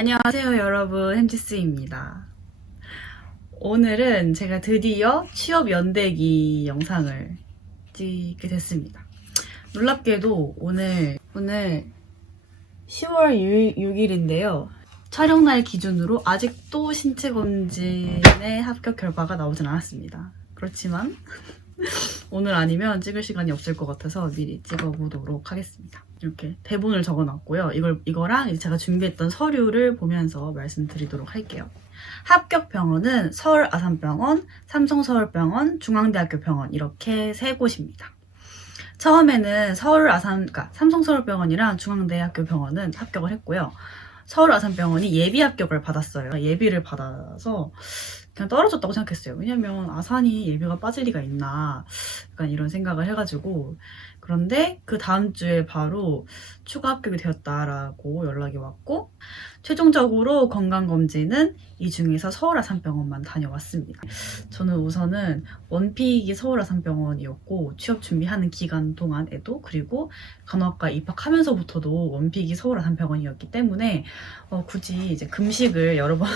안녕하세요 여러분, 햄지스입니다. 오늘은 제가 드디어 취업 연대기 영상을 찍게 됐습니다. 놀랍게도 오늘 10월 6일인데요 촬영날 기준으로 아직도 신체검진의 합격 결과가 나오진 않았습니다. 그렇지만 오늘 아니면 찍을 시간이 없을 것 같아서 미리 찍어보도록 하겠습니다. 이렇게 대본을 적어놨고요. 이거랑 제가 준비했던 서류를 보면서 말씀드리도록 할게요. 합격 병원은 서울 아산병원, 삼성서울병원, 중앙대학교 병원 이렇게 세 곳입니다. 처음에는 삼성서울병원이랑 중앙대학교 병원은 합격을 했고요. 서울 아산병원이 예비 합격을 받았어요. 예비를 받아서 그냥 떨어졌다고 생각했어요. 왜냐면 아산이 예비가 빠질 리가 있나 약간 이런 생각을 해가지고. 그런데 그 다음 주에 바로 추가 합격이 되었다라고 연락이 왔고, 최종적으로 건강검진은 이 중에서 서울 아산병원만 다녀왔습니다. 저는 우선은 원픽이 서울 아산병원이었고, 취업 준비하는 기간 동안에도, 그리고 간호학과 입학하면서부터도 원픽이 서울 아산병원이었기 때문에 굳이 이제 금식을 여러 번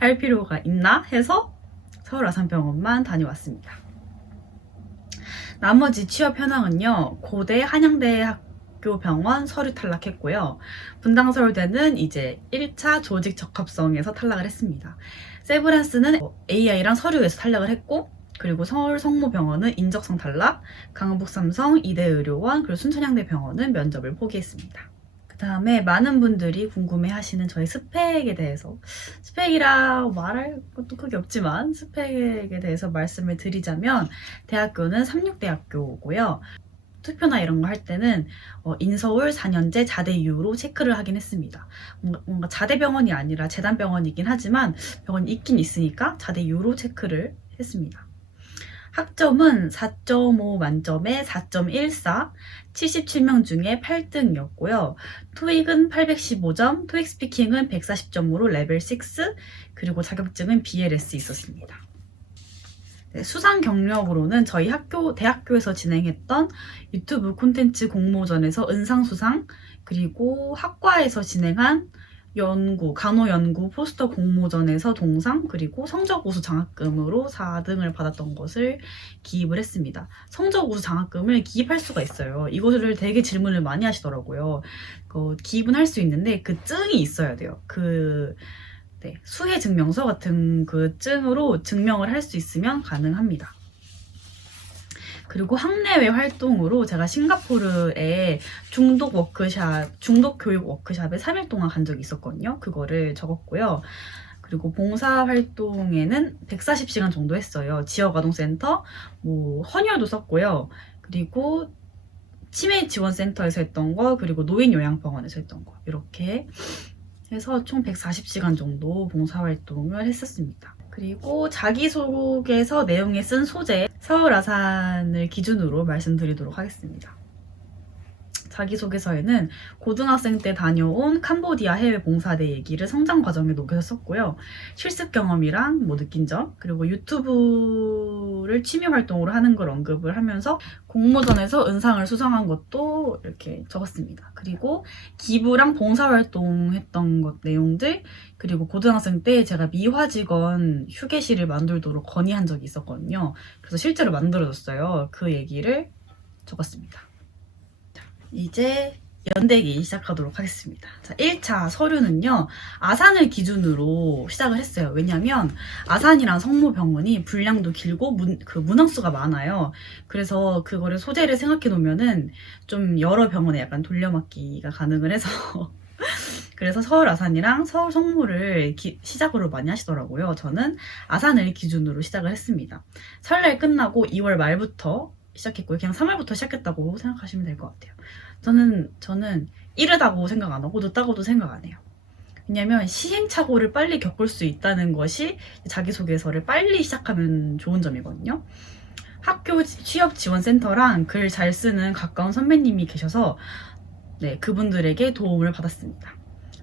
할 필요가 있나 해서 서울 아산병원만 다녀왔습니다. 나머지 취업 현황은요, 고대 한양대학교 병원 서류 탈락했고요. 분당서울대는 이제 1차 조직 적합성에서 탈락을 했습니다. 세브란스는 AI랑 서류에서 탈락을 했고, 그리고 서울 성모병원은 인적성 탈락, 강북 삼성, 이대의료원, 그리고 순천향대병원은 면접을 포기했습니다. 그 다음에 많은 분들이 궁금해하시는 저의 스펙에 대해서, 스펙이라 말할 것도 크게 없지만 스펙에 대해서 말씀을 드리자면, 대학교는 삼육대학교고요. 투표나 이런 거 할 때는 인서울 4년제 자대 이후로 체크를 하긴 했습니다. 뭔가 자대병원이 아니라 재단병원이긴 하지만 병원이 있긴 있으니까 자대 이후로 체크를 했습니다. 학점은 4.5 만점에 4.14, 77명 중에 8등이었고요. 토익은 815점, 토익 스피킹은 140점으로 레벨 6, 그리고 자격증은 BLS 있었습니다. 네, 수상 경력으로는 저희 대학교에서 진행했던 유튜브 콘텐츠 공모전에서 은상수상, 그리고 학과에서 진행한 간호 연구 포스터 공모전에서 동상, 그리고 성적 우수 장학금으로 4등을 받았던 것을 기입을 했습니다. 성적 우수 장학금을 기입할 수가 있어요. 이것을 되게 질문을 많이 하시더라고요. 기입은 할 수 있는데 그 증이 있어야 돼요. 수혜 증명서 같은 그 증으로 증명을 할 수 있으면 가능합니다. 그리고 학내외 활동으로 제가 싱가포르에 중독 교육 워크샵에 3일 동안 간 적이 있었거든요. 그거를 적었고요. 그리고 봉사 활동에는 140시간 정도 했어요. 지역아동센터, 헌혈도 썼고요. 그리고 치매 지원센터에서 했던 거, 그리고 노인요양병원에서 했던 거, 이렇게 해서 총 140시간 정도 봉사활동을 했었습니다. 그리고 자기소개서 내용에 쓴 소재, 서울 아산을 기준으로 말씀드리도록 하겠습니다. 자기소개서에는 고등학생 때 다녀온 캄보디아 해외 봉사대 얘기를 성장 과정에 녹여서 썼고요. 실습 경험이랑 느낀 점, 그리고 유튜브를 취미 활동으로 하는 걸 언급을 하면서 공모전에서 은상을 수상한 것도 이렇게 적었습니다. 그리고 기부랑 봉사활동 했던 것 내용들, 그리고 고등학생 때 제가 미화직원 휴게실을 만들도록 건의한 적이 있었거든요. 그래서 실제로 만들어줬어요. 그 얘기를 적었습니다. 이제 연대기 시작하도록 하겠습니다. 자, 1차 서류는요, 아산을 기준으로 시작을 했어요. 왜냐면 아산이랑 성모병원이 분량도 길고 문항수가 많아요. 그래서 그거를 소재를 생각해 놓으면은 좀 여러 병원에 약간 돌려막기가 가능을 해서 그래서 서울 아산이랑 서울 성모를 시작으로 많이 하시더라고요. 저는 아산을 기준으로 시작을 했습니다. 설날 끝나고 2월 말부터 시작했고요. 그냥 3월부터 시작했다고 생각하시면 될 것 같아요. 저는 이르다고 생각 안 하고 늦다고도 생각 안 해요. 왜냐면 시행착오를 빨리 겪을 수 있다는 것이 자기소개서를 빨리 시작하면 좋은 점이거든요. 학교 취업지원센터랑 글 잘 쓰는 가까운 선배님이 계셔서 그분들에게 도움을 받았습니다.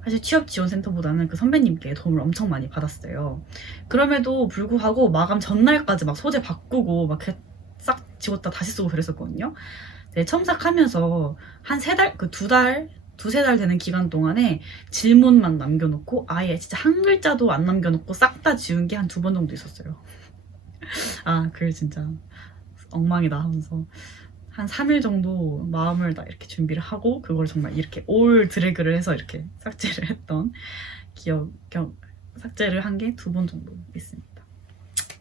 사실 취업지원센터보다는 그 선배님께 도움을 엄청 많이 받았어요. 그럼에도 불구하고 마감 전날까지 막 소재 바꾸고 막 싹 지웠다 다시 쓰고 그랬었거든요. 첨삭하면서 한 3달, 2달 두세 달 되는 기간 동안에 질문만 남겨놓고 아예 진짜 한 글자도 안 남겨놓고 싹 다 지운 게 한 2번 정도 있었어요. 아, 그 진짜 엉망이다 하면서 한 3일 정도 마음을 다 이렇게 준비를 하고 그걸 정말 이렇게 올 드래그를 해서 이렇게 삭제를 했던 삭제를 한 게 2번 정도 있습니다.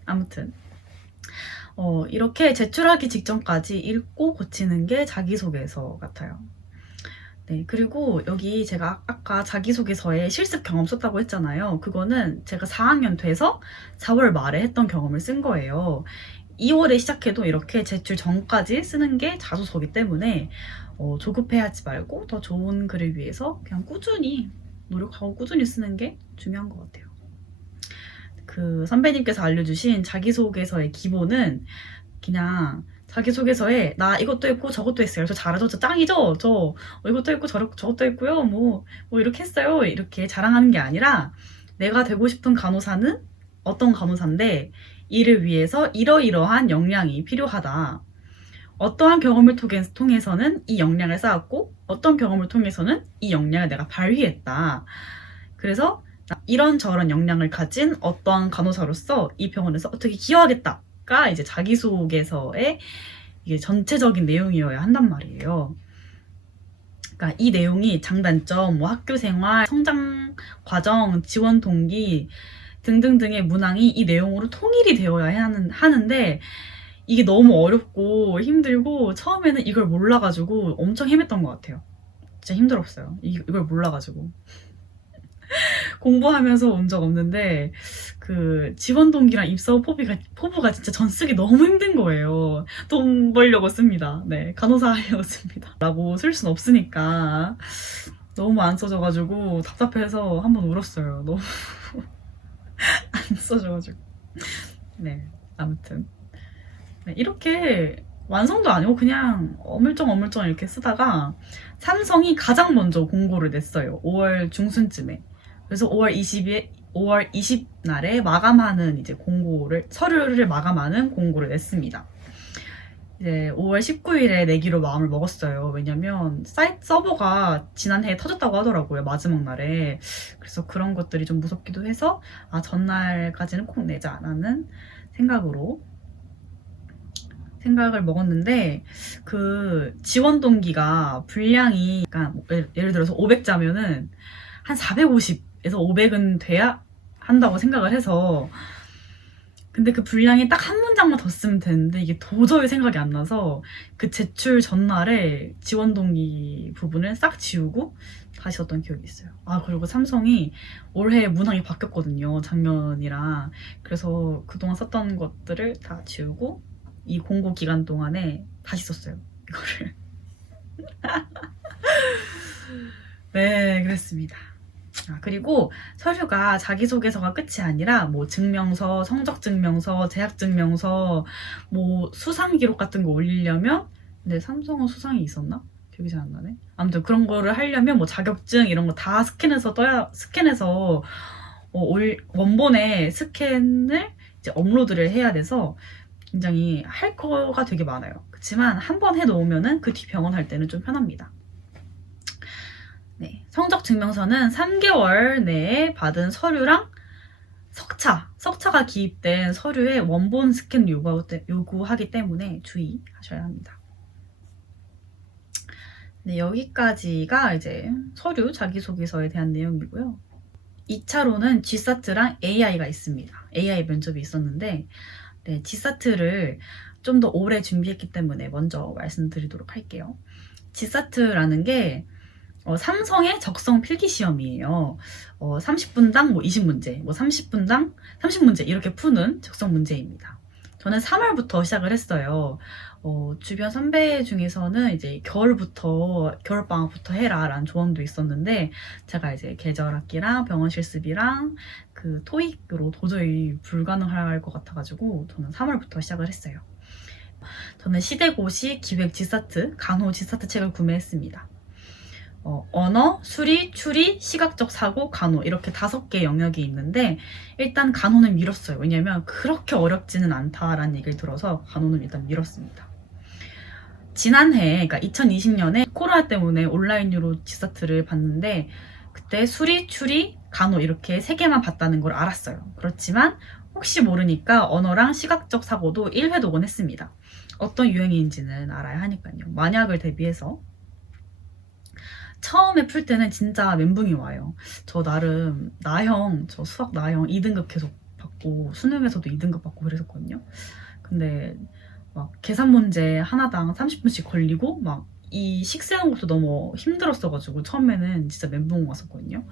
아무튼 이렇게 제출하기 직전까지 읽고 고치는 게 자기소개서 같아요. 네, 그리고 여기 제가 아까 자기소개서에 실습 경험 썼다고 했잖아요. 그거는 제가 4학년 돼서 4월 말에 했던 경험을 쓴 거예요. 2월에 시작해도 이렇게 제출 전까지 쓰는 게 자소서기 때문에 조급해하지 말고 더 좋은 글을 위해서 그냥 꾸준히 노력하고 꾸준히 쓰는 게 중요한 것 같아요. 그 선배님께서 알려주신 자기소개서의 기본은 그냥 자기소개서에 나 이것도 했고 저것도 했어요. 저 잘하죠? 저 짱이죠? 저 이것도 했고 저것도 했고요. 뭐 이렇게 했어요. 이렇게 자랑하는 게 아니라 내가 되고 싶은 간호사는 어떤 간호사인데 이를 위해서 이러이러한 역량이 필요하다. 어떠한 경험을 통해서는 이 역량을 쌓았고 어떤 경험을 통해서는 이 역량을 내가 발휘했다. 그래서 이런저런 역량을 가진 어떠한 간호사로서 이 병원에서 어떻게 기여하겠다가 이제 자기소개서의 이게 전체적인 내용이어야 한단 말이에요. 그러니까 이 내용이 장단점, 뭐 학교 생활, 성장 과정, 지원 동기 등등등의 문항이 이 내용으로 통일이 되어야 하는데 이게 너무 어렵고 힘들고 처음에는 이걸 몰라가지고 엄청 헤맸던 것 같아요. 진짜 힘들었어요. 이걸 몰라가지고. 공부하면서 온 적 없는데 그 지원 동기랑 입사 후 포부가 진짜 전 쓰기 너무 힘든 거예요. 돈 벌려고 씁니다. 네, 간호사 하려고 씁니다. 라고 쓸 순 없으니까 너무 안 써져가지고 답답해서 한번 울었어요. 너무 안 써져가지고. 네, 아무튼 네, 이렇게 완성도 아니고 그냥 어물쩡 이렇게 쓰다가 삼성이 가장 먼저 공고를 냈어요. 5월 중순쯤에. 그래서 5월 20 날에 마감하는 이제 서류를 마감하는 공고를 냈습니다. 이제 5월 19일에 내기로 마음을 먹었어요. 왜냐면 사이트 서버가 지난해에 터졌다고 하더라고요. 마지막 날에. 그래서 그런 것들이 좀 무섭기도 해서 전날까지는 꼭 내자라는 생각을 먹었는데 그 지원 동기가 분량이 그러니까 예를 들어서 500자면은 한 450에서 500은 돼야 한다고 생각을 해서 근데 그 분량이 딱 한 문장만 더 쓰면 되는데 이게 도저히 생각이 안 나서 그 제출 전날에 지원 동기 부분을 싹 지우고 다시 썼던 기억이 있어요. 그리고 삼성이 올해 문항이 바뀌었거든요. 작년이랑. 그래서 그동안 썼던 것들을 다 지우고 이 공고 기간 동안에 다시 썼어요. 이거를. 네, 그랬습니다. 그리고 서류가 자기소개서가 끝이 아니라 뭐 증명서, 성적증명서, 재학증명서, 뭐 수상기록 같은 거 올리려면 근데 삼성은 수상이 있었나? 기억이 잘 안 나네. 아무튼 그런 거를 하려면 뭐 자격증 이런 거 다 스캔해서 원본에 스캔을 이제 업로드를 해야 돼서 굉장히 할 거가 되게 많아요. 그렇지만 한 번 해놓으면은 그 뒤 병원 할 때는 좀 편합니다. 네, 성적 증명서는 3개월 내에 받은 서류랑 석차가 기입된 서류에 원본 스캔 요구하기 때문에 주의하셔야 합니다. 네, 여기까지가 이제 서류 자기소개서에 대한 내용이고요. 2차로는 GSAT랑 AI가 있습니다. AI 면접이 있었는데 네, GSAT를 좀 더 오래 준비했기 때문에 먼저 말씀드리도록 할게요. GSAT라는 게 삼성의 적성 필기시험이에요. 30분당 뭐 20문제, 뭐 30분당 30문제 이렇게 푸는 적성 문제입니다. 저는 3월부터 시작을 했어요. 주변 선배 중에서는 이제 겨울방학부터 해라 라는 조언도 있었는데 제가 이제 계절학기랑 병원 실습이랑 그 토익으로 도저히 불가능할 것 같아가지고 저는 3월부터 시작을 했어요. 저는 시대고시, 기획 GSAT, 간호 GSAT 책을 구매했습니다. 언어, 수리, 추리, 시각적 사고, 간호 이렇게 5개 영역이 있는데 일단 간호는 미뤘어요. 왜냐면 그렇게 어렵지는 않다라는 얘기를 들어서 간호는 일단 미뤘습니다. 지난해, 그러니까 2020년에 코로나 때문에 온라인으로 지사트를 봤는데 그때 수리, 추리, 간호 이렇게 3개만 봤다는 걸 알았어요. 그렇지만 혹시 모르니까 언어랑 시각적 사고도 1회 독원했습니다. 어떤 유형인지는 알아야 하니까요. 만약을 대비해서. 처음에 풀 때는 진짜 멘붕이 와요. 저 나름 저 수학 나형 2등급 계속 받고 수능에서도 2등급 받고 그랬었거든요. 근데 막 계산 문제 하나당 30분씩 걸리고 막 이 식세하는 것도 너무 힘들었어가지고 처음에는 진짜 멘붕 왔었거든요.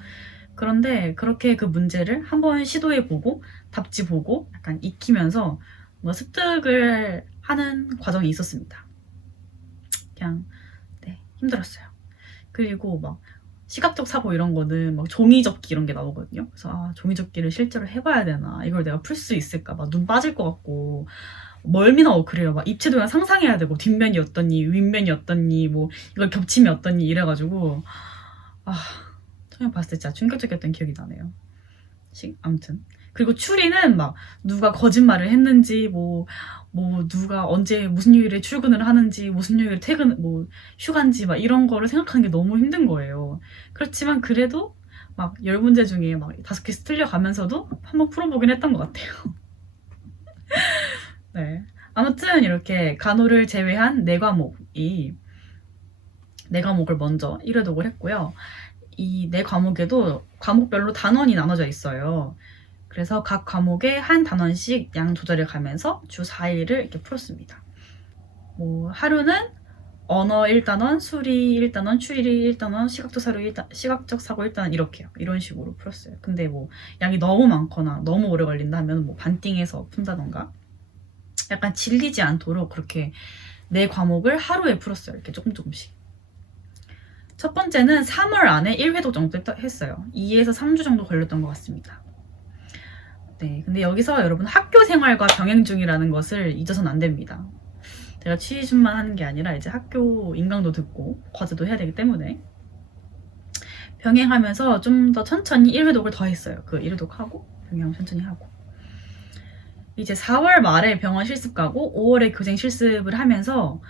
그런데 그렇게 그 문제를 한번 시도해보고 답지 보고 약간 익히면서 뭐 습득을 하는 과정이 있었습니다. 그냥 네, 힘들었어요. 그리고 막 시각적 사고 이런 거는 막 종이접기 이런 게 나오거든요. 그래서 아, 종이접기를 실제로 해봐야 되나, 이걸 내가 풀 수 있을까, 막 눈 빠질 것 같고 멀미 나고 그래요. 막 입체도 그냥 상상해야 되고 뒷면이 어떻니 윗면이 어떻니 뭐 이걸 겹치면 어떻니 이래가지고 아, 처음에 봤을 때 진짜 충격적이었던 기억이 나네요. 아무튼 그리고 추리는 막 누가 거짓말을 했는지 뭐 누가 언제 무슨 요일에 출근을 하는지 무슨 요일에 퇴근 뭐 휴가인지 막 이런 거를 생각하는 게 너무 힘든 거예요. 그렇지만 그래도 막 10문제 중에 막 5개씩 틀려가면서도 한번 풀어보긴 했던 것 같아요. 네. 아무튼 이렇게 간호를 제외한 4과목을 먼저 1회 독을 했고요. 이 4과목에도 과목별로 단원이 나눠져 있어요. 그래서 각 과목에 한 단원씩 양 조절해 가면서 주 4일을 이렇게 풀었습니다. 뭐 하루는 언어 1단원, 수리 1단원, 추리 1단원, 시각적 사고 1단원 이렇게요. 이런 식으로 풀었어요. 근데 뭐 양이 너무 많거나 너무 오래 걸린다 하면 뭐 반띵해서 푼다던가 약간 질리지 않도록 그렇게 4과목을 하루에 풀었어요. 이렇게 조금씩. 첫 번째는 3월 안에 1회독 정도 했어요. 2에서 3주 정도 걸렸던 것 같습니다. 네, 근데 여기서 여러분 학교 생활과 병행 중이라는 것을 잊어서는 안 됩니다. 제가 취준만 하는 게 아니라 이제 학교 인강도 듣고 과제도 해야 되기 때문에 병행하면서 좀 더 천천히 1회독을 더 했어요. 그 1회독 하고 병행 천천히 하고 이제 4월 말에 병원 실습 가고 5월에 교생 실습을 하면서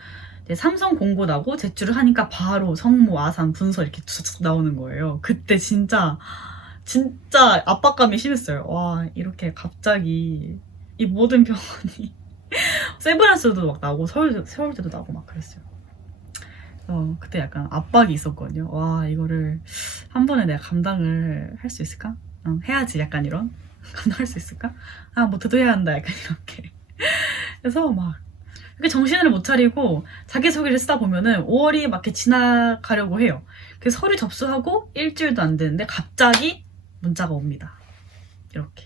삼성 공고 나고 제출을 하니까 바로 성모, 아산, 분서 이렇게 툭툭 나오는 거예요. 그때 진짜 압박감이 심했어요. 와, 이렇게 갑자기 이 모든 병원이 세브란스도 막 나오고 서울대도 나오고 막 그랬어요. 그때 약간 압박이 있었거든요. 와, 이거를 한 번에 내가 감당을 할 수 있을까? 해야지, 약간 이런. 감당할 수 있을까? 아, 뭐 드도해야 한다, 약간 이렇게. 그래서 막 이렇게 정신을 못 차리고 자기소개를 쓰다 보면은 5월이 막 이렇게 지나가려고 해요. 그래서 서류 접수하고 일주일도 안 되는데 갑자기 문자가 옵니다. 이렇게.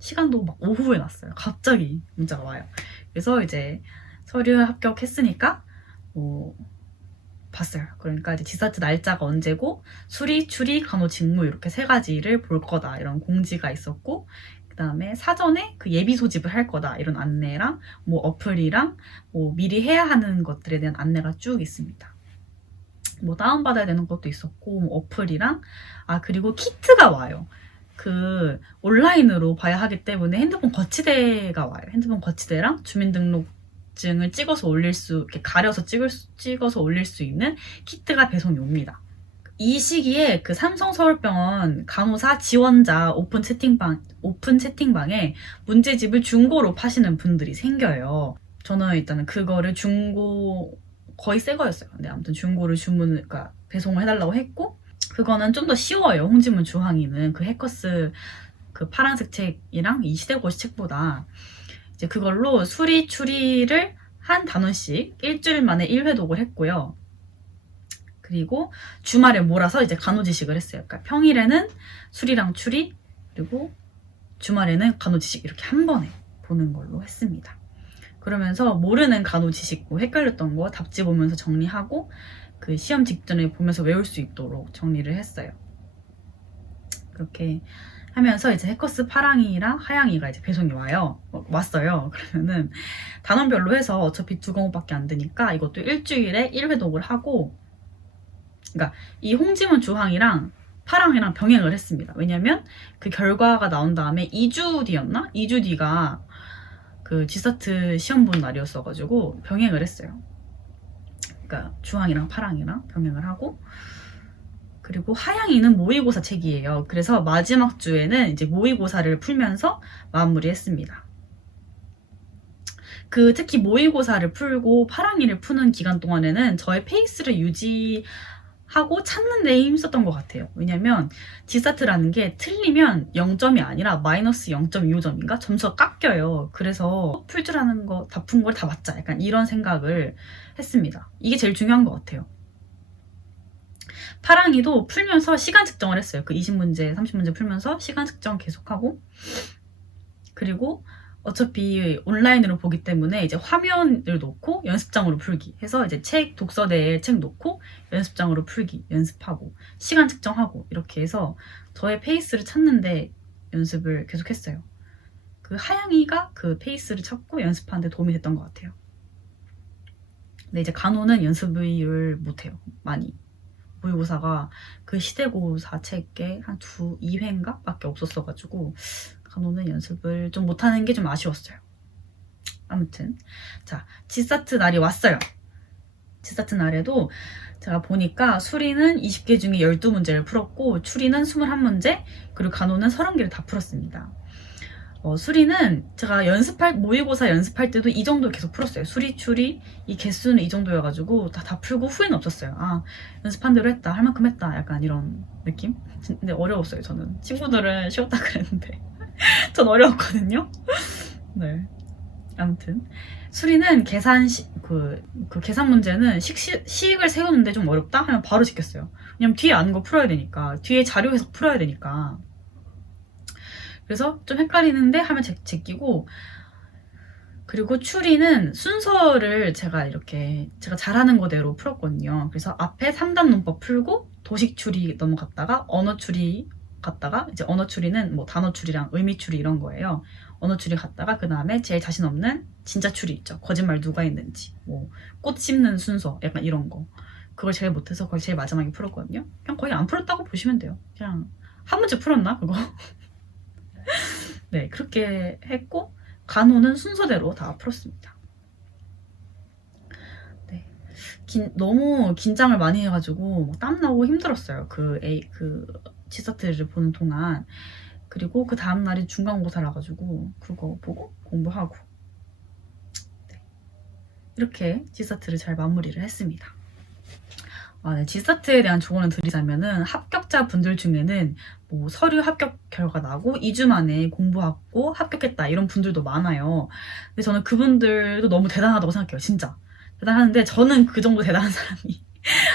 시간도 막 오후에 났어요. 갑자기 문자가 와요. 그래서 이제 서류 합격했으니까 뭐 봤어요. 그러니까 이제 지사트 날짜가 언제고 수리, 추리, 간호, 직무 이렇게 3가지를 볼 거다 이런 공지가 있었고 그 다음에 사전에 그 예비 소집을 할 거다 이런 안내랑 뭐 어플이랑 뭐 미리 해야 하는 것들에 대한 안내가 쭉 있습니다. 뭐 다운받아야 되는 것도 있었고 뭐 어플이랑 그리고 키트가 와요. 그 온라인으로 봐야 하기 때문에 핸드폰 거치대가 와요. 핸드폰 거치대랑 주민등록증을 찍어서 이렇게 가려서 찍어서 올릴 수 있는 키트가 배송이 옵니다. 이 시기에 그 삼성서울병원 간호사 지원자 오픈 채팅방에 문제집을 중고로 파시는 분들이 생겨요. 저는 일단은 그거를 중고 거의 새 거였어요. 근데 아무튼 중고를 그러니까 배송을 해달라고 했고 그거는 좀 더 쉬워요. 홍지문 주황이는 그 해커스 그 파란색 책이랑 이 시대고시 책보다 이제 그걸로 수리 추리를 한 단원씩 일주일 만에 1회독을 했고요. 그리고 주말에 몰아서 이제 간호지식을 했어요. 그러니까 평일에는 수리랑 추리 그리고 주말에는 간호지식 이렇게 한 번에 보는 걸로 했습니다. 그러면서 모르는 간호지식 뭐 헷갈렸던 거 답지 보면서 정리하고 그 시험 직전에 보면서 외울 수 있도록 정리를 했어요. 그렇게 하면서 이제 해커스 파랑이랑 하양이가 이제 배송이 왔어요. 그러면은 단원별로 해서 어차피 2과목밖에 안 되니까 이것도 일주일에 1회독을 하고 그러니까 이 홍지문 주황이랑 파랑이랑 병행을 했습니다. 왜냐면 그 결과가 나온 다음에 2주 뒤였나? 2주 뒤가 그 지사트 시험 본 날이었어가지고 병행을 했어요. 그러니까 주황이랑 파랑이랑 병행을 하고, 그리고 하양이는 모의고사 책이에요. 그래서 마지막 주에는 이제 모의고사를 풀면서 마무리했습니다. 특히 모의고사를 풀고 파랑이를 푸는 기간 동안에는 저의 페이스를 유지하고 찾는 데 힘썼던 것 같아요. 왜냐면 지사트라는 게 틀리면 0점이 아니라 마이너스 0.25점인가? 점수가 깎여요. 그래서 풀 줄 아는 거 다 푼 걸 다 맞자. 약간 이런 생각을 했습니다. 이게 제일 중요한 것 같아요. 파랑이도 풀면서 시간 측정을 했어요. 그 20문제, 30문제 풀면서 시간 측정 계속하고, 그리고 어차피 온라인으로 보기 때문에 이제 화면을 놓고 연습장으로 풀기 해서 이제 독서대에 책 놓고 연습장으로 풀기 연습하고 시간 측정하고 이렇게 해서 저의 페이스를 찾는데 연습을 계속했어요. 그 하양이가 그 페이스를 찾고 연습하는데 도움이 됐던 것 같아요. 근데 이제 간호는 연습을 못해요. 많이. 모의고사가 그 시대고사 책에 한 2회인가? 밖에 없었어가지고 간호는 연습을 좀 못하는 게 좀 아쉬웠어요. 아무튼 자, 지사트 날이 왔어요. 지사트 날에도 제가 보니까 수리는 20개 중에 12문제를 풀었고 추리는 21문제, 그리고 간호는 30개를 다 풀었습니다. 수리는 제가 모의고사 연습할 때도 이 정도 계속 풀었어요. 수리, 추리, 이 개수는 이 정도여가지고 다 풀고 후회는 없었어요. 아, 연습한 대로 했다, 할 만큼 했다, 약간 이런 느낌? 근데 어려웠어요, 저는. 친구들은 쉬웠다 그랬는데 전 어려웠거든요. 네. 아무튼 수리는 계산 문제는 시익을 세우는데 좀 어렵다 하면 바로 제꼈어요. 왜냐면 뒤에 아는 거 풀어야 되니까, 뒤에 자료 해석 풀어야 되니까. 그래서 좀 헷갈리는데 하면 제끼고, 그리고 추리는 순서를 제가 잘하는 거대로 풀었거든요. 그래서 앞에 3단 문법 풀고 도식 추리 넘어갔다가 언어 추리 갔다가, 이제 언어 추리는 뭐 단어 추리랑 의미 추리 이런 거예요. 언어 추리 갔다가 그 다음에 제일 자신 없는 진짜 추리 있죠. 거짓말 누가 했는지, 뭐 꽃 씹는 순서, 약간 이런 거. 그걸 제일 못해서 그걸 제일 마지막에 풀었거든요. 그냥 거의 안 풀었다고 보시면 돼요. 그냥 한 문제 풀었나 그거? 네, 그렇게 했고 간호는 순서대로 다 풀었습니다. 네, 너무 긴장을 많이 해가지고 땀나고 힘들었어요. 지사트를 보는 동안. 그리고 그 다음날이 중간고사라 가지고 그거 보고 공부하고, 네, 이렇게 지사트를 잘 마무리를 했습니다. 네, 지사트에 대한 조언을 드리자면은 합격자 분들 중에는 뭐 서류 합격 결과 나고 2주 만에 공부하고 합격했다 이런 분들도 많아요. 근데 저는 그분들도 너무 대단하다고 생각해요. 진짜 대단한데 저는 그 정도 대단한 사람이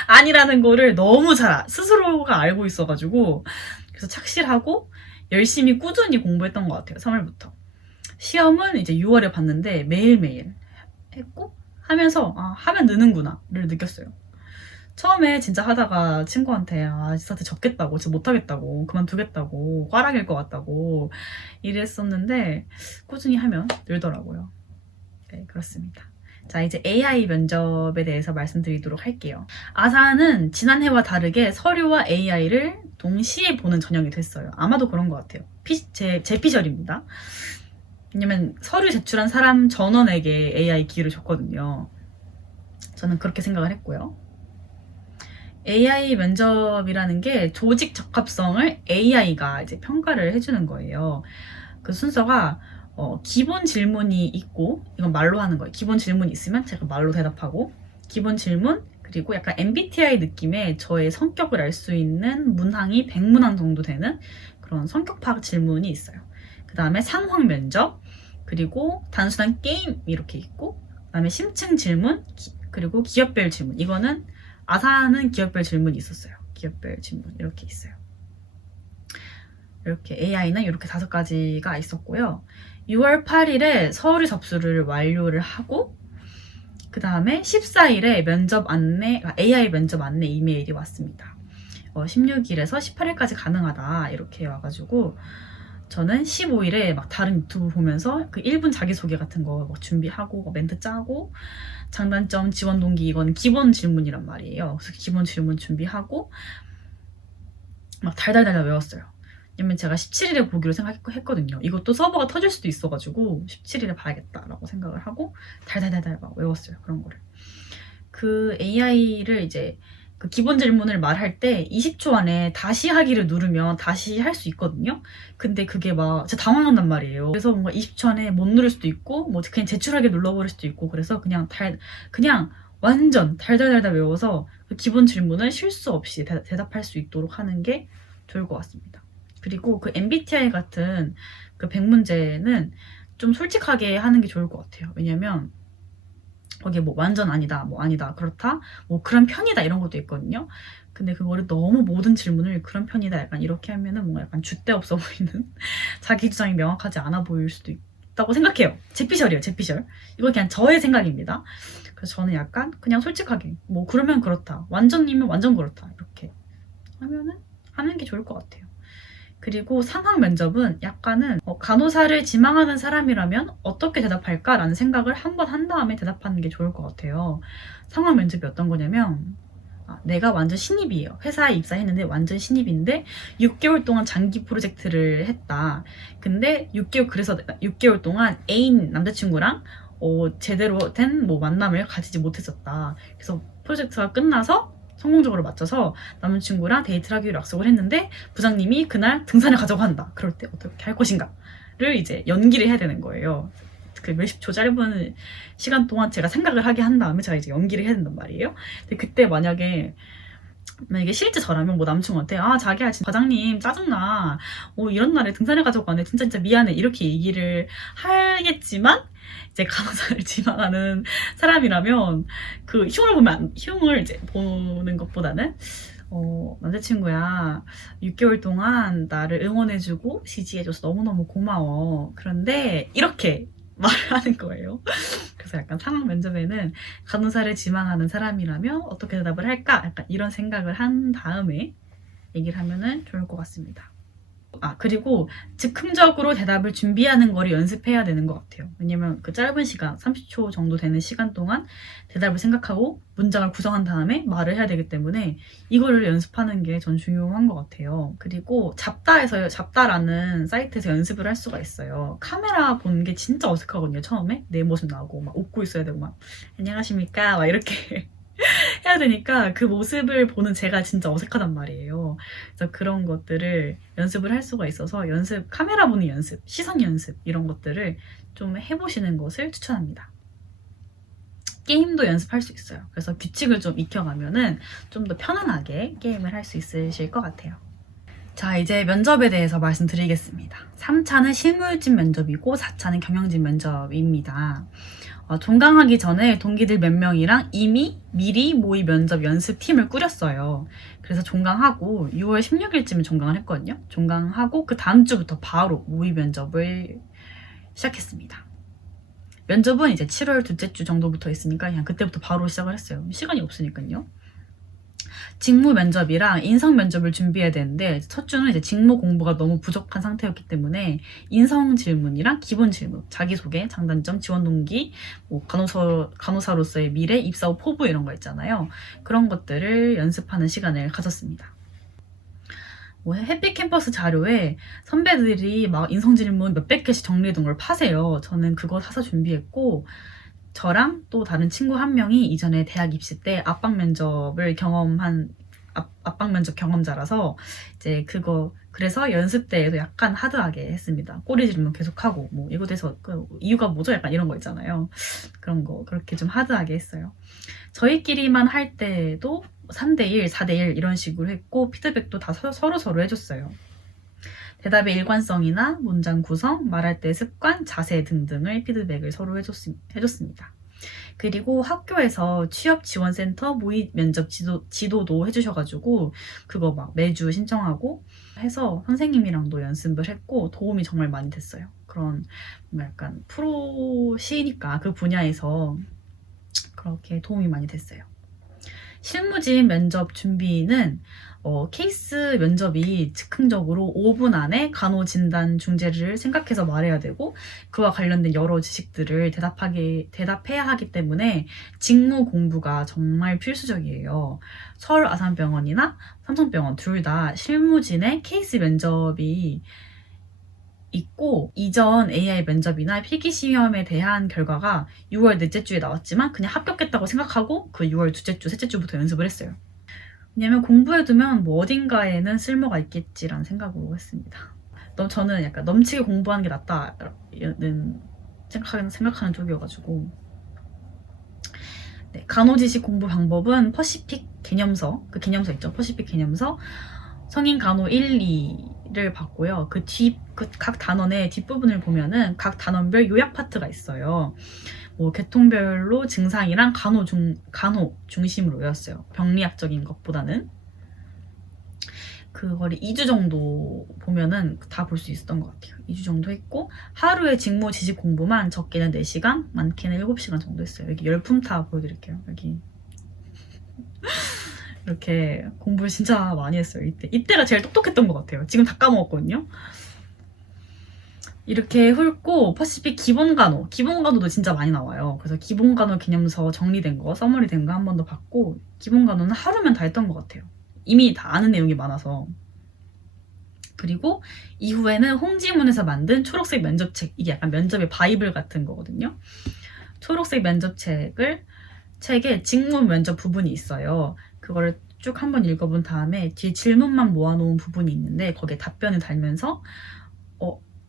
아니라는 거를 너무 스스로가 알고 있어가지고, 그래서 착실하고 열심히 꾸준히 공부했던 것 같아요. 3월부터. 시험은 이제 6월에 봤는데 매일매일 했고 하면서 하면 느는구나를 느꼈어요. 처음에 진짜 하다가 친구한테 지사트 접겠다고, 진짜 못하겠다고, 그만두겠다고, 꽈락일 것 같다고 이랬었는데 꾸준히 하면 늘더라고요. 네, 그렇습니다. 자, 이제 AI 면접에 대해서 말씀드리도록 할게요. 아사는 지난해와 다르게 서류와 AI를 동시에 보는 전형이 됐어요. 아마도 그런 것 같아요. 제 피셜입니다. 왜냐면 서류 제출한 사람 전원에게 AI 기회를 줬거든요. 저는 그렇게 생각을 했고요. AI 면접이라는 게 조직 적합성을 AI가 이제 평가를 해주는 거예요. 그 순서가 기본 질문이 있고, 이건 말로 하는 거예요. 기본 질문이 있으면 제가 말로 대답하고, 기본 질문, 그리고 약간 MBTI 느낌의 저의 성격을 알 수 있는 문항이 100문항 정도 되는 그런 성격 파악 질문이 있어요. 그 다음에 상황 면접, 그리고 단순한 게임 이렇게 있고, 그 다음에 심층 질문, 그리고 기업별 질문. 이거는 아사는 기업별 질문이 있었어요. 기업별 질문 이렇게 있어요. 이렇게 AI는 이렇게 5가지가 있었고요. 6월 8일에 서류 접수를 완료를 하고, 그 다음에 14일에 AI 면접 안내 이메일이 왔습니다. 16일에서 18일까지 가능하다 이렇게 와가지고 저는 15일에 막 다른 유튜브 보면서 그 1분 자기소개 같은 거 막 준비하고 멘트 짜고, 장단점, 지원 동기, 이건 기본 질문이란 말이에요. 그래서 기본 질문 준비하고 막 달달달 외웠어요. 왜냐면 제가 17일에 보기로 생각했거든요. 이것도 서버가 터질 수도 있어가지고 17일에 봐야겠다라고 생각을 하고 달달달달 막 외웠어요. 그런 거를. 그 AI를 이제 그 기본 질문을 말할 때 20초 안에 다시 하기를 누르면 다시 할 수 있거든요. 근데 그게 막 진짜 당황한단 말이에요. 그래서 뭔가 20초 안에 못 누를 수도 있고 뭐 그냥 제출하게 눌러버릴 수도 있고 그래서 그냥 완전 달달달달 외워서 그 기본 질문을 실수 없이 대답할 수 있도록 하는 게 좋을 것 같습니다. 그리고 그 MBTI 같은 그 100문제는 좀 솔직하게 하는 게 좋을 것 같아요. 왜냐면 거기에 뭐 완전 아니다, 뭐 아니다, 그렇다, 뭐 그런 편이다 이런 것도 있거든요. 근데 그거를 너무 모든 질문을 그런 편이다 약간 이렇게 하면은 뭔가 약간 줏대 없어 보이는 자기 주장이 명확하지 않아 보일 수도 있다고 생각해요. 제피셜이에요, 제피셜. 이거 그냥 저의 생각입니다. 그래서 저는 약간 그냥 솔직하게 뭐 그러면 그렇다, 완전이면 완전 그렇다 이렇게 하면은 하는 게 좋을 것 같아요. 그리고 상황 면접은 약간은 간호사를 지망하는 사람이라면 어떻게 대답할까라는 생각을 한번 한 다음에 대답하는 게 좋을 것 같아요. 상황 면접이 어떤 거냐면 내가 완전 신입이에요. 회사에 입사했는데 완전 신입인데 6개월 동안 장기 프로젝트를 했다. 근데 6개월 동안 애인 남자친구랑 제대로 된 뭐 만남을 가지지 못했었다. 그래서 프로젝트가 끝나서 성공적으로 마쳐서 남자친구랑 데이트를 하기로 약속을 했는데 부장님이 그날 등산을 가자고 한다. 그럴 때 어떻게 할 것인가를 이제 연기를 해야 되는 거예요. 그 몇십 초 짧은 시간 동안 제가 생각을 하게 한 다음에 제가 이제 연기를 해야 된단 말이에요. 근데 그때 만약에 실제 저라면 뭐 남친한테 자기야 진짜 과장님 짜증나, 이런 날에 등산을 가자고 하네, 진짜 미안해 이렇게 얘기를 하겠지만 이제 간호사를 지망하는 사람이라면 그 흉을 이제 보는 것보다는 남자친구야 6개월 동안 나를 응원해주고 지지해줘서 너무너무 고마워. 그런데 이렇게 말을 하는 거예요. 그래서 약간 상황 면접에는 간호사를 지망하는 사람이라면 어떻게 대답을 할까? 약간 이런 생각을 한 다음에 얘기를 하면은 좋을 것 같습니다. 그리고 즉흥적으로 대답을 준비하는 거를 연습해야 되는 것 같아요. 왜냐면 그 짧은 시간, 30초 정도 되는 시간 동안 대답을 생각하고 문장을 구성한 다음에 말을 해야 되기 때문에 이거를 연습하는 게 전 중요한 것 같아요. 그리고 잡다라는 사이트에서 연습을 할 수가 있어요. 카메라 보는 게 진짜 어색하거든요, 처음에. 내 모습 나오고 막 웃고 있어야 되고 막 안녕하십니까 막 이렇게 해야 되니까 그 모습을 보는 제가 진짜 어색하단 말이에요. 그래서 그런 것들을 연습을 할 수가 있어서 카메라 보는 연습, 시선 연습 이런 것들을 좀 해보시는 것을 추천합니다. 게임도 연습할 수 있어요. 그래서 규칙을 좀 익혀가면은 좀 더 편안하게 게임을 할 수 있으실 것 같아요. 자, 이제 면접에 대해서 말씀드리겠습니다. 3차는 실무진 면접이고 4차는 경영진 면접입니다. 종강하기 전에 동기들 몇 명이랑 이미 미리 모의 면접 연습팀을 꾸렸어요. 그래서 종강하고 6월 16일쯤에 종강을 했거든요. 종강하고 그 다음 주부터 바로 모의 면접을 시작했습니다. 면접은 이제 7월 둘째 주 정도부터 있으니까 그냥 그때부터 바로 시작을 했어요. 시간이 없으니까요. 직무 면접이랑 인성 면접을 준비해야 되는데 첫 주는 이제 직무 공부가 너무 부족한 상태였기 때문에 인성 질문이랑 기본 질문, 자기소개, 장단점, 지원 동기, 뭐 간호사로서의 미래, 입사 후 포부 이런 거 있잖아요. 그런 것들을 연습하는 시간을 가졌습니다. 해피캠퍼스 자료에 선배들이 막 인성 질문 몇백 개씩 정리해둔 걸 파세요. 저는 그거 사서 준비했고 저랑 또 다른 친구 한 명이 이전에 대학 입시 때 압박 면접 경험자라서 이제 그래서 연습 때에도 약간 하드하게 했습니다. 꼬리 질문 계속하고 뭐 이거 돼서 그 이유가 뭐죠? 약간 이런 거 있잖아요. 그런 거 그렇게 좀 하드하게 했어요. 저희끼리만 할 때도 3대1, 4대1 이런 식으로 했고 피드백도 다 서로 해줬어요. 대답의 일관성이나 문장 구성, 말할 때 습관, 자세 등등을 피드백을 서로 해줬습니다. 그리고 학교에서 취업지원센터 모의 면접 지도도 해주셔가지고 그거 막 매주 신청하고 해서 선생님이랑도 연습을 했고 도움이 정말 많이 됐어요. 그런 약간 프로시니까 그 분야에서 그렇게 도움이 많이 됐어요. 실무진 면접 준비는 케이스 면접이 즉흥적으로 5분 안에 간호진단 중재를 생각해서 말해야 되고 그와 관련된 여러 지식들을 대답해야 하기 때문에 직무 공부가 정말 필수적이에요. 서울 아산병원이나 삼성병원 둘 다 실무진의 케이스 면접이 있고 이전 AI 면접이나 필기 시험에 대한 결과가 6월 넷째 주에 나왔지만 그냥 합격했다고 생각하고 그 6월 둘째 주, 셋째 주부터 연습을 했어요. 왜냐면 공부해두면 뭐 어딘가에는 쓸모가 있겠지라는 생각으로 했습니다. 저는 약간 넘치게 공부하는 게 낫다는 생각하는 쪽이어가지고 네, 간호지식 공부 방법은 퍼시픽 개념서, 그 개념서 있죠? 퍼시픽 개념서 성인 간호 1, 2를 봤고요. 각 단원의 뒷부분을 보면은 각 단원별 요약 파트가 있어요. 뭐 계통별로 증상이랑 간호 중심으로 외웠어요. 병리학적인 것보다는. 그거를 2주 정도 보면은 다 볼 수 있었던 것 같아요. 2주 정도 했고 하루에 직무 지식 공부만 적게는 4시간, 많게는 7시간 정도 했어요. 여기 열품타 보여드릴게요. 여기 이렇게 공부를 진짜 많이 했어요. 이때가 제일 똑똑했던 것 같아요. 지금 다 까먹었거든요. 이렇게 훑고 퍼시픽 기본간호도 진짜 많이 나와요. 그래서 기본간호 개념서 정리된 거, 서머리된 거 한 번 더 봤고 기본간호는 하루면 다 했던 것 같아요. 이미 다 아는 내용이 많아서. 그리고 이후에는 홍지문에서 만든 초록색 면접책, 이게 약간 면접의 바이블 같은 거거든요. 초록색 면접책에 직무 면접 부분이 있어요. 그거를 쭉 한번 읽어본 다음에 뒤에 질문만 모아놓은 부분이 있는데 거기에 답변을 달면서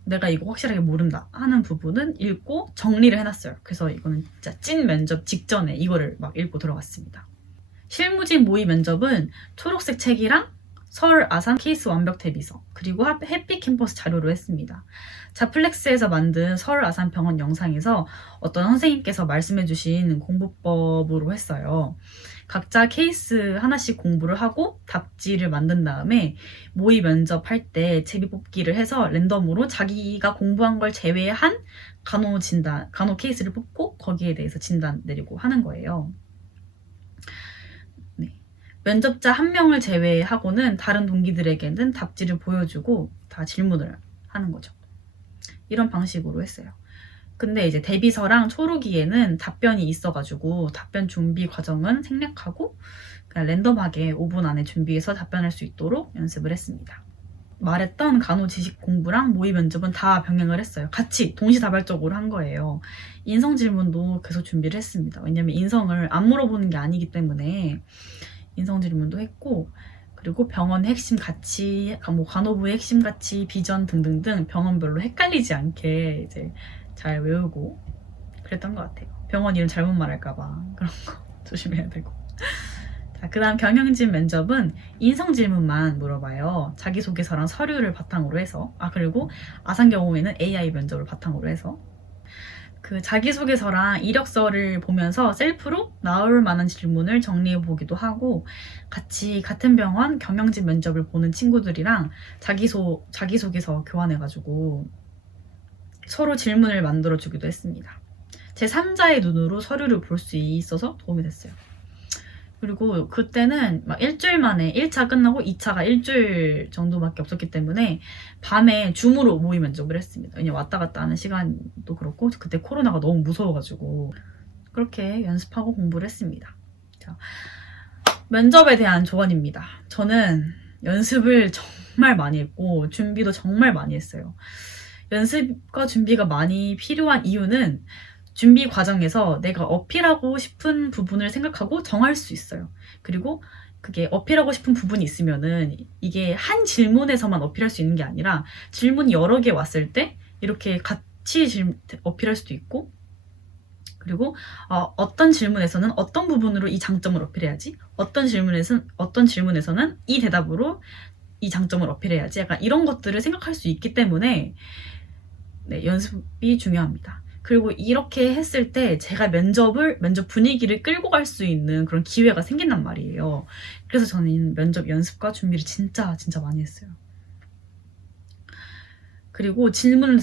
내가 이거 확실하게 모른다 하는 부분은 읽고 정리를 해놨어요. 그래서 이거는 진짜 찐 면접 직전에 이거를 막 읽고 들어갔습니다. 실무직 모의 면접은 초록색 책이랑 서울 아산 케이스 완벽 대비서 그리고 해피 캠퍼스 자료로 했습니다. 자플렉스에서 만든 서울 아산 병원 영상에서 어떤 선생님께서 말씀해주신 공부법으로 했어요. 각자 케이스 하나씩 공부를 하고 답지를 만든 다음에 모의 면접할 때 제비뽑기를 해서 랜덤으로 자기가 공부한 걸 제외한 간호 케이스를 뽑고 거기에 대해서 진단 내리고 하는 거예요. 면접자 1명을 제외하고는 다른 동기들에게는 답지를 보여주고 다 질문을 하는 거죠. 이런 방식으로 했어요. 근데 이제 대비서랑 초록이에는 답변이 있어가지고 답변 준비 과정은 생략하고 그냥 랜덤하게 5분 안에 준비해서 답변할 수 있도록 연습을 했습니다. 말했던 간호 지식 공부랑 모의 면접은 다 병행을 했어요. 같이 동시다발적으로 한 거예요. 인성 질문도 계속 준비를 했습니다. 왜냐면 인성을 안 물어보는 게 아니기 때문에 인성 질문도 했고 그리고 병원 핵심 가치, 뭐 간호부의 핵심 가치, 비전 등등등 병원별로 헷갈리지 않게 이제 잘 외우고 그랬던 것 같아요. 병원 이름 잘못 말할까봐 그런 거 조심해야 되고. 자, 그 다음 경영진 면접은 인성 질문만 물어봐요. 자기소개서랑 서류를 바탕으로 해서. 그리고 아산 경우에는 AI 면접을 바탕으로 해서. 그 자기소개서랑 이력서를 보면서 셀프로 나올 만한 질문을 정리해 보기도 하고 같이 같은 병원 경영진 면접을 보는 친구들이랑 자기소개서 교환해가지고 서로 질문을 만들어 주기도 했습니다. 제 3자의 눈으로 서류를 볼 수 있어서 도움이 됐어요. 그리고 그때는 막 일주일 만에 1차 끝나고 2차가 일주일 정도밖에 없었기 때문에 밤에 줌으로 모의 면접을 했습니다. 왜냐면 왔다 갔다 하는 시간도 그렇고 그때 코로나가 너무 무서워가지고 그렇게 연습하고 공부를 했습니다. 자, 면접에 대한 조언입니다. 저는 연습을 정말 많이 했고 준비도 정말 많이 했어요. 연습과 준비가 많이 필요한 이유는 준비 과정에서 내가 어필하고 싶은 부분을 생각하고 정할 수 있어요. 그리고 그게 어필하고 싶은 부분이 있으면은 이게 한 질문에서만 어필할 수 있는 게 아니라 질문이 여러 개 왔을 때 이렇게 같이 어필할 수도 있고 그리고 어떤 질문에서는 어떤 부분으로 이 장점을 어필해야지 어떤 질문에서는 이 대답으로 이 장점을 어필해야지 약간 이런 것들을 생각할 수 있기 때문에 네, 연습이 중요합니다. 그리고 이렇게 했을 때 제가 면접 분위기를 끌고 갈 수 있는 그런 기회가 생긴단 말이에요. 그래서 저는 면접 연습과 준비를 진짜 많이 했어요. 그리고 질문을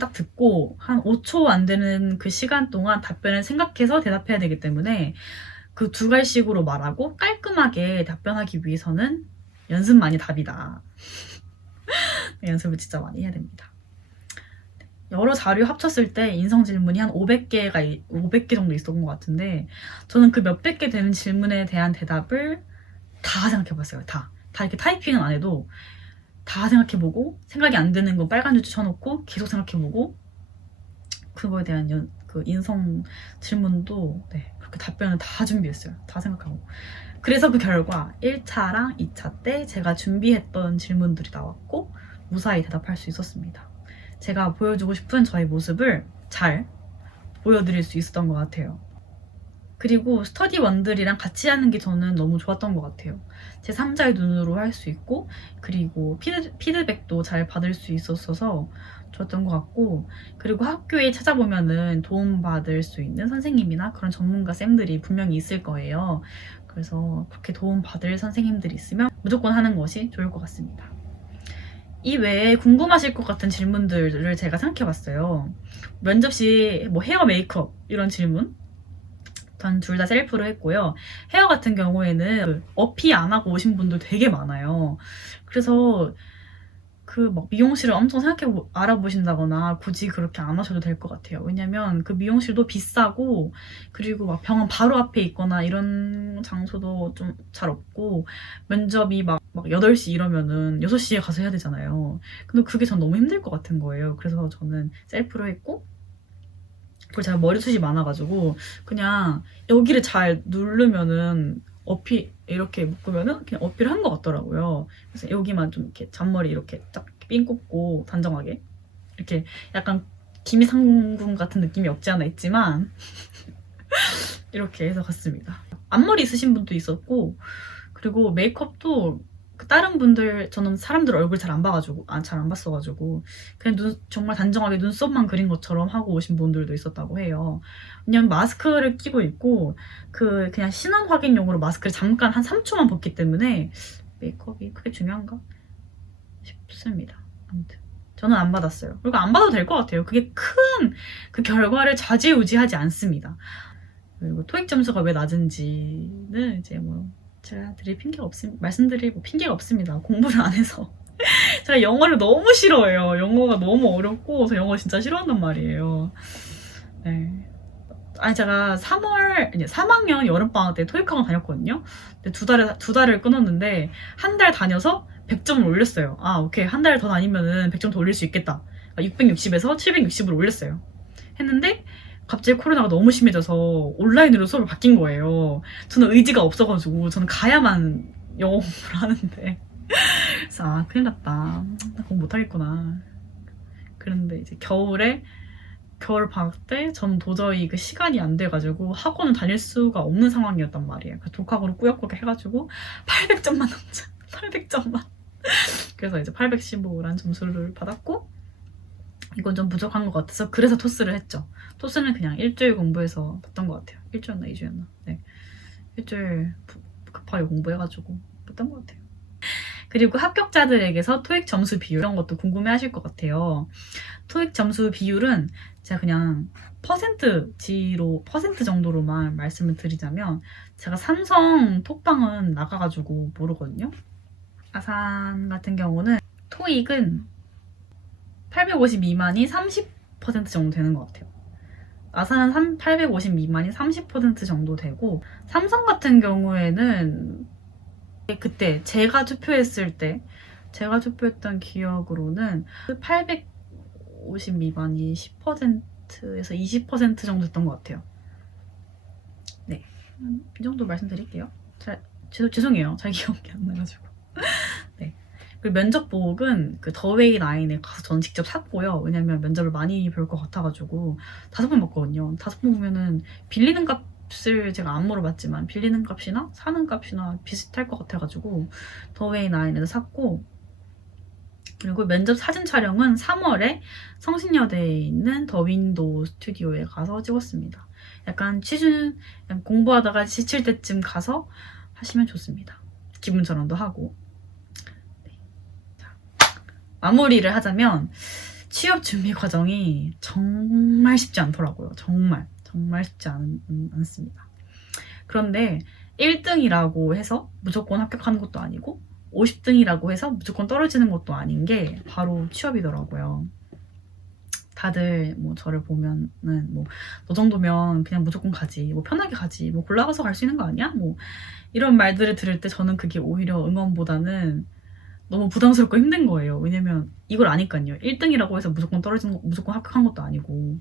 딱 듣고 한 5초 안 되는 그 시간 동안 답변을 생각해서 대답해야 되기 때문에 그 2갈씩으로 말하고 깔끔하게 답변하기 위해서는 연습만이 답이다. 연습을 진짜 많이 해야 됩니다. 여러 자료 합쳤을 때 인성 질문이 한 500개 정도 있었던 것 같은데 저는 그 몇백 개 되는 질문에 대한 대답을 다 생각해봤어요. 다 이렇게 타이핑은 안 해도 다 생각해보고 생각이 안 드는 건 빨간 줄줄 쳐놓고 계속 생각해보고 그거에 대한 그 인성 질문도 네, 그렇게 답변을 다 준비했어요. 다 생각하고. 그래서 그 결과 1차랑 2차 때 제가 준비했던 질문들이 나왔고 무사히 대답할 수 있었습니다. 제가 보여주고 싶은 저의 모습을 잘 보여드릴 수 있었던 것 같아요. 그리고 스터디원들이랑 같이 하는 게 저는 너무 좋았던 것 같아요. 제 3자의 눈으로 할 수 있고 그리고 피드백도 잘 받을 수 있었어서 좋았던 것 같고 그리고 학교에 찾아보면은 도움받을 수 있는 선생님이나 그런 전문가 쌤들이 분명히 있을 거예요. 그래서 그렇게 도움받을 선생님들이 있으면 무조건 하는 것이 좋을 것 같습니다. 이 외에 궁금하실 것 같은 질문들을 제가 생각해봤어요. 면접 시 뭐 헤어 메이크업 이런 질문 전 둘 다 셀프로 했고요. 헤어 같은 경우에는 어피 안 하고 오신 분들 되게 많아요. 그래서 그 막 미용실을 엄청 알아보신다거나 굳이 그렇게 안 하셔도 될 것 같아요. 왜냐면 그 미용실도 비싸고 그리고 막 병원 바로 앞에 있거나 이런 장소도 좀 잘 없고 면접이 막 8시 이러면은 6시에 가서 해야 되잖아요. 근데 그게 전 너무 힘들 것 같은 거예요. 그래서 저는 셀프로 했고 그리고 제가 머리숱이 많아가지고 그냥 여기를 잘 누르면은 어필 이렇게 묶으면은 그냥 어필을 한 것 같더라고요. 그래서 여기만 좀 이렇게 잔머리 이렇게 딱 삥 꽂고 단정하게 이렇게 약간 김이상궁 같은 느낌이 없지 않아 있지만 이렇게 해서 갔습니다. 앞머리 있으신 분도 있었고 그리고 메이크업도 다른 분들 저는 사람들 얼굴 잘 안 봐가지고 잘 안 봤어가지고 그냥 정말 단정하게 눈썹만 그린 것처럼 하고 오신 분들도 있었다고 해요. 왜냐면 마스크를 끼고 있고 그냥 신원 확인용으로 마스크를 잠깐 한 3초만 벗기 때문에 메이크업이 그게 중요한가 싶습니다. 아무튼 저는 안 받았어요. 그리고 안 받아도 될 것 같아요. 그게 큰 그 결과를 좌지우지하지 않습니다. 그리고 토익 점수가 왜 낮은지는 이제 뭐 제가 말씀드릴 핑계가 없습니다. 공부를 안 해서. 제가 영어를 너무 싫어해요. 영어가 너무 어렵고 저 영어 진짜 싫어한단 말이에요. 네. 아니 제가 3학년 여름방학 때 토익학원 다녔거든요. 근데 두 달을 끊었는데 한 달 다녀서 100점을 올렸어요. 아 오케이 한 달 더 다니면은 100점 더 올릴 수 있겠다. 660에서 760으로 올렸어요. 했는데 갑자기 코로나가 너무 심해져서 온라인으로 수업을 바뀐 거예요. 저는 의지가 없어가지고 저는 가야만 영어 공부를 하는데 그래서 큰일 났다. 나 공부 못하겠구나. 그런데 이제 겨울 방학 때 전 도저히 그 시간이 안 돼가지고 학원을 다닐 수가 없는 상황이었단 말이에요. 그 독학으로 꾸역꾸역 해가지고 800점만 넘자 800점만 그래서 이제 815라는 점수를 받았고 이건 좀 부족한 것 같아서 그래서 토스를 했죠. 토스는 그냥 일주일 공부해서 봤던 것 같아요. 1주였나 2주였나 네. 일주일 급하게 공부해가지고 봤던 것 같아요. 그리고 합격자들에게서 토익 점수 비율 이런 것도 궁금해 하실 것 같아요. 토익 점수 비율은 제가 그냥 퍼센트 정도로만 말씀을 드리자면 제가 삼성 톡방은 나가가지고 모르거든요. 아산 같은 경우는 토익은 850 미만이 30% 정도 되는 것 같아요. 아산은 850 미만이 30% 정도 되고 삼성 같은 경우에는 그때 제가 투표했던 기억으로는 850 미만이 10%에서 20% 정도 됐던 것 같아요. 네, 이 정도 말씀드릴게요. 죄송해요. 잘 기억이 안 나가지고. 네. 그리고 면접복은 그 더웨이 라인에 가서 저는 직접 샀고요. 왜냐면 면접을 많이 볼 것 같아가지고 5번 봤거든요. 5번 보면은 빌리는 값을 제가 안 물어봤지만 빌리는 값이나 사는 값이나 비슷할 것 같아가지고 더웨이 라인에서 샀고 그리고 면접 사진 촬영은 3월에 성신여대에 있는 더 윈도우 스튜디오에 가서 찍었습니다. 약간 공부하다가 지칠 때쯤 가서 하시면 좋습니다. 기분 전환도 하고. 마무리를 하자면 취업 준비 과정이 정말 쉽지 않더라고요. 정말 쉽지 않습니다. 그런데 1등이라고 해서 무조건 합격하는 것도 아니고 50등이라고 해서 무조건 떨어지는 것도 아닌 게 바로 취업이더라고요. 다들 뭐 저를 보면은 뭐 너 정도면 그냥 무조건 가지, 뭐 편하게 가지, 뭐 골라가서 갈 수 있는 거 아니야? 뭐 이런 말들을 들을 때 저는 그게 오히려 응원보다는 너무 부담스럽고 힘든 거예요. 왜냐면 이걸 아니까요. 1등이라고 해서 무조건 떨어지는 거, 무조건 합격한 것도 아니고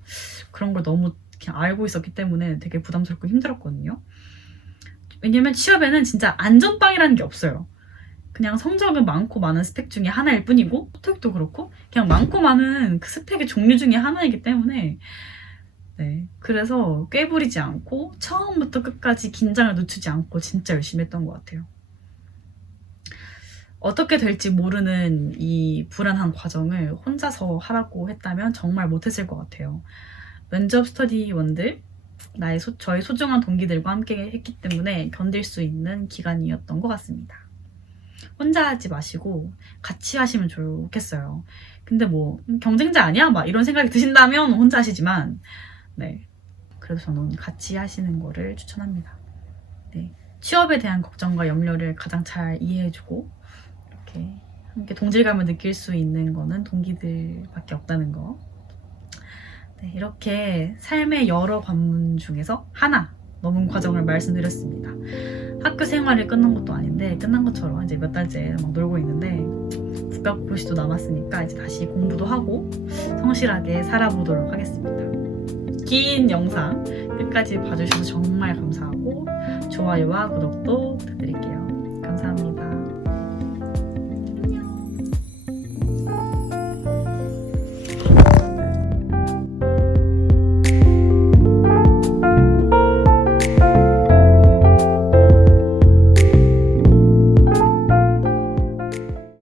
그런 걸 너무 그냥 알고 있었기 때문에 되게 부담스럽고 힘들었거든요. 왜냐면 취업에는 진짜 안전빵이라는 게 없어요. 그냥 성적은 많고 많은 스펙 중에 하나일 뿐이고 토익도 그렇고 그냥 많고 많은 그 스펙의 종류 중에 하나이기 때문에 네, 그래서 꾀부리지 않고 처음부터 끝까지 긴장을 늦추지 않고 진짜 열심히 했던 것 같아요. 어떻게 될지 모르는 이 불안한 과정을 혼자서 하라고 했다면 정말 못했을 것 같아요. 면접 스터디원들, 저의 소중한 동기들과 함께 했기 때문에 견딜 수 있는 기간이었던 것 같습니다. 혼자 하지 마시고 같이 하시면 좋겠어요. 근데 뭐 경쟁자 아니야? 막 이런 생각이 드신다면 혼자 하시지만 네, 그래도 저는 같이 하시는 거를 추천합니다. 네, 취업에 대한 걱정과 염려를 가장 잘 이해해주고 이렇게 함께 동질감을 느낄 수 있는 거는 동기들밖에 없다는 거. 네, 이렇게 삶의 여러 관문 중에서 하나 넘은 과정을 말씀드렸습니다. 학교 생활이 끝난 것도 아닌데 끝난 것처럼 이제 몇 달째 막 놀고 있는데 국가고시도 남았으니까 이제 다시 공부도 하고 성실하게 살아보도록 하겠습니다. 긴 영상 끝까지 봐주셔서 정말 감사하고 좋아요와 구독도 부탁드립니다.